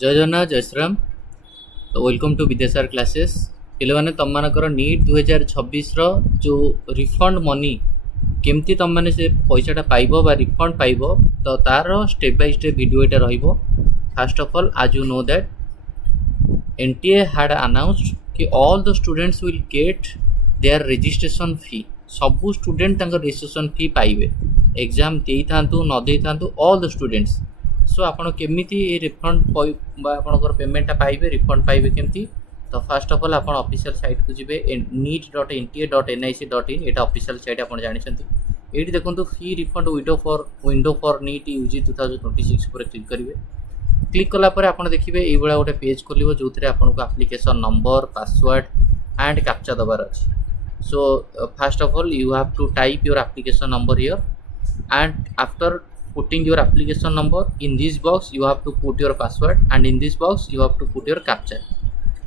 जय जगन्नाथ जय श्रीराम। तो वेलकम टू विद्यासागर क्लासेस। पे तुम मानकर नीट 2026 जो रिफंड मनी केमती तुम मैंने से पैसाटा पाइब बा रिफंड पाइब, तो तार स्टेप बाय स्टेप वीडियो ये रहिबो। फर्स्ट ऑफ ऑल, आज you know that NTA had announced कि all the students will get their registration fee. सबू स्टूडेंट रजिस्ट्रेशन फी पाइबे, एग्जाम दे था न दे था ऑल द स्टूडेंट्स। सो आपड़ केमी रिफंड आपंकर पेमेंटा पाइबे रिफंड पाइबे केमती। तो फास्ट ऑफ ऑल आप ऑफिशियल साइट को जी neet.nta.nic.in ये ऑफिशियल साइट आप जानते। ये देखो fee refund window for NEET UG 2026 पर क्लिक करेंगे। क्लिक कलापर आप देखिए ये गोटे पेज खोल जो आपको application number password and captcha दबार अच्छे। So first of all you have to type your application number here and after putting your application number in this box you have to put your password and in this box you have to put your captcha,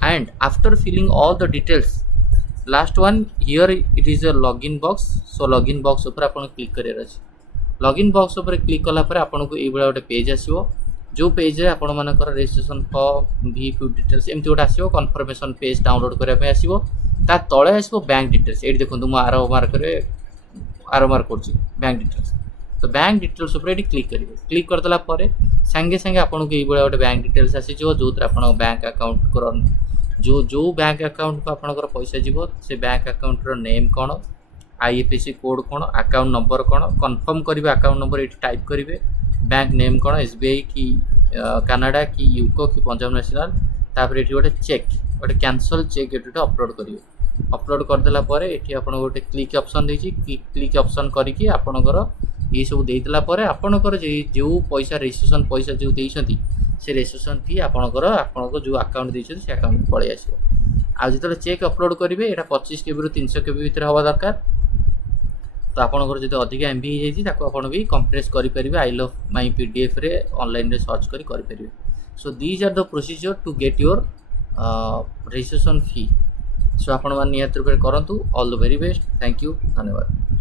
and after filling all the details last one here it is a login box. so login box ऊपर आपन click career अछि। login box ऊपर click कला पर आपन को ए बडा गोटे पेज आसीबो, जो पेज रे आपन मानकर रजिस्ट्रेशन फॉर्म भी फ्यू डिटेल्स एमती गोटे आसीबो। कन्फर्मेशन पेज डाउनलोड करिया पे आसीबो, ता तळे आसीबो बैंक डिटेल्स। एठी देखंतु मो आरो मार्क करछि बैंक डिटेल्स। तो बैंक डिटेल्स उपर ये क्लिक करेंगे। क्लिक करदेला सांगे सांगे आपको ये गोटे बैंक डिटेल्स आसीजो, जो आप बैंक अकाउंट कर जो बैंक अकाउंट को आपंकर पैसा जीव से बैंक अकाउंट नेम कौन, आईएफएससी कोड कौन, अकाउंट नंबर कौन, कन्फर्म करेंगे अकाउंट नंबर ये टाइप करेंगे, बैंक नेम कौन, एसबीआई कि कनाडा कि यूको कि पंजाब नेशनल, तापर ये गोटे चेक गोटे कैंसल चेक ये अपलोड करेंगे। अपलोड करदेला ये आप गोटे क्लिक ऑप्शन देछि, क्लिक ऑप्शन करके आपणकर ये सब देला आपणकर जो पैसा रजिस्ट्रेशन पैसा जो देइछंती से रजिस्ट्रेशन फी आपणकर जो अकाउंट देइछंती से अकाउंट पळै आसीबो। आ जेतले चेक अपलोड करेंगे एटा 25 केबी रु 300 केबी भितर हवा दरकार। तो आपणकर जदि अधिक एमबी हो जाइछि ताको आपण भी कंप्रेस करि परिबे आई लव माय पीडीएफ रे ऑनलाइन रे सर्च करि परिबे। So these are the procedure to get your registration fee. So आपण मान नियत रूप से करंतु। All the very best. Thank you, धन्यवाद।